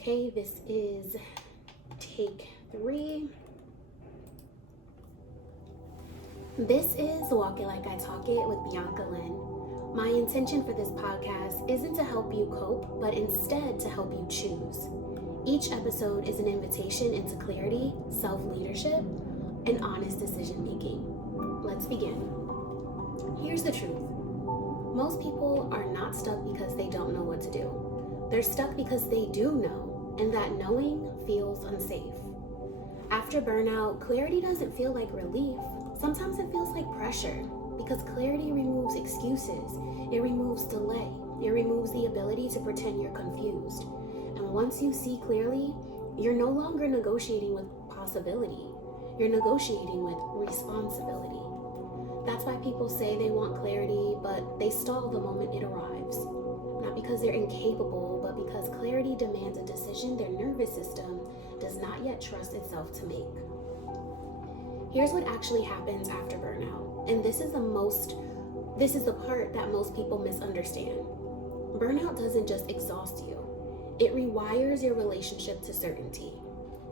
Okay, this is take 3. This is Walk It Like I Talk It with Bianca Lynn. My intention for this podcast isn't to help you cope, but instead to help you choose. Each episode is an invitation into clarity, self-leadership, and honest decision-making. Let's begin. Here's the truth. Most people are not stuck because they don't know what to do. They're stuck because they do know, and that knowing feels unsafe. After burnout, clarity doesn't feel like relief. Sometimes it feels like pressure, because clarity removes excuses, it removes delay, it removes the ability to pretend you're confused. And once you see clearly, you're no longer negotiating with possibility, you're negotiating with responsibility. That's why people say they want clarity, but they stall the moment it arrives. Not because they're incapable, but because clarity demands a decision their nervous system does not yet trust itself to make. Here's what actually happens after burnout, and this is the part that most people misunderstand. Burnout doesn't just exhaust you, it rewires your relationship to certainty.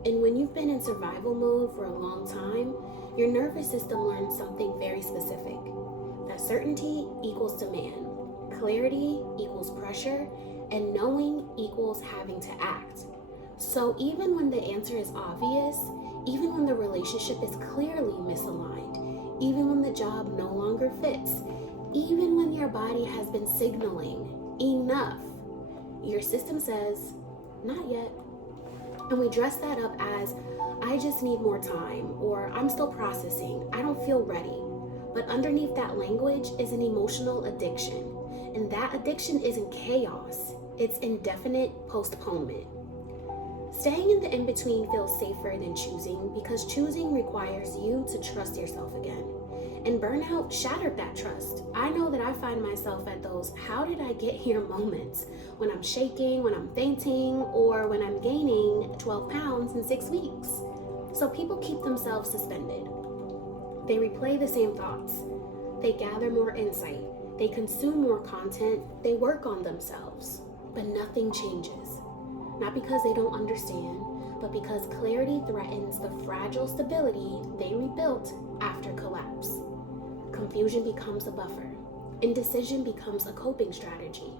And when you've been in survival mode for a long time, your nervous system learns something very specific, that certainty equals demand, clarity equals pressure, and knowing equals having to act. So even when the answer is obvious, even when the relationship is clearly misaligned, even when the job no longer fits, even when your body has been signaling enough, your system says, not yet. And we dress that up as, I just need more time, or I'm still processing, I don't feel ready. But underneath that language is an emotional addiction. And that addiction isn't chaos, it's indefinite postponement. Staying in the in-between feels safer than choosing because choosing requires you to trust yourself again. And burnout shattered that trust. I know that I find myself at those how did I get here moments when I'm shaking, when I'm fainting, or when I'm gaining 12 pounds in 6 weeks. So people keep themselves suspended. They replay the same thoughts. They gather more insight. They consume more content. They work on themselves. But nothing changes. Not because they don't understand, but because clarity threatens the fragile stability they rebuilt after collapse. Confusion becomes a buffer. Indecision becomes a coping strategy.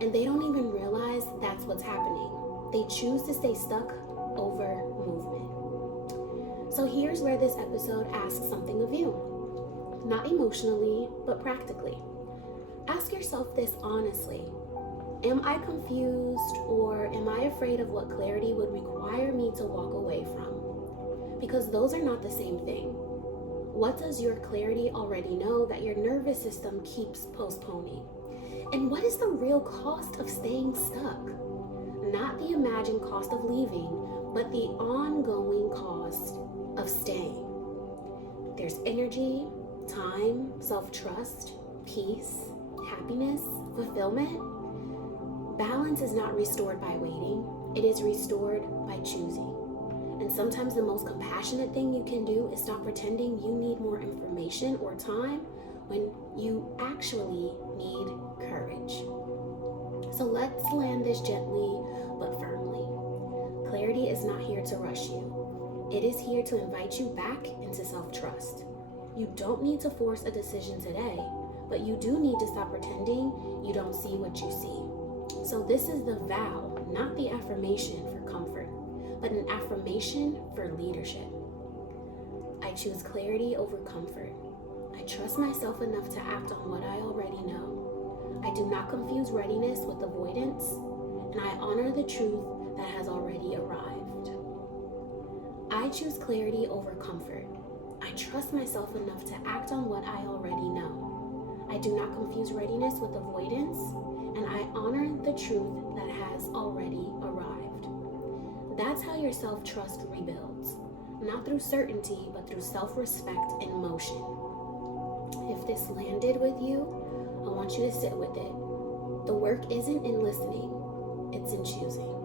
And they don't even realize that's what's happening. They choose to stay stuck over movement. So here's where this episode asks something of you. Not emotionally, but practically. Ask yourself this honestly. Am I confused, or am I afraid of what clarity would require me to walk away from? Because those are not the same thing. What does your clarity already know that your nervous system keeps postponing? And what is the real cost of staying stuck? Not the imagined cost of leaving, but the ongoing cost of staying. There's energy, time, self-trust, peace, happiness, fulfillment. Balance is not restored by waiting, it is restored by choosing. And sometimes the most compassionate thing you can do is stop pretending you need more information or time when you actually need courage. So let's land this gently but firmly. Clarity is not here to rush you. It is here to invite you back into self-trust. You don't need to force a decision today, but you do need to stop pretending you don't see what you see. So this is the vow, not the affirmation for comfort, but an affirmation for leadership. I choose clarity over comfort. I trust myself enough to act on what I already know. I do not confuse readiness with avoidance, and I honor the truth that has already arrived. I choose clarity over comfort. I trust myself enough to act on what I already know. I do not confuse readiness with avoidance, and I honor the truth that has already arrived. That's how your self-trust rebuilds, not through certainty, but through self-respect and motion. If this landed with you, I want you to sit with it. The work isn't in listening, it's in choosing.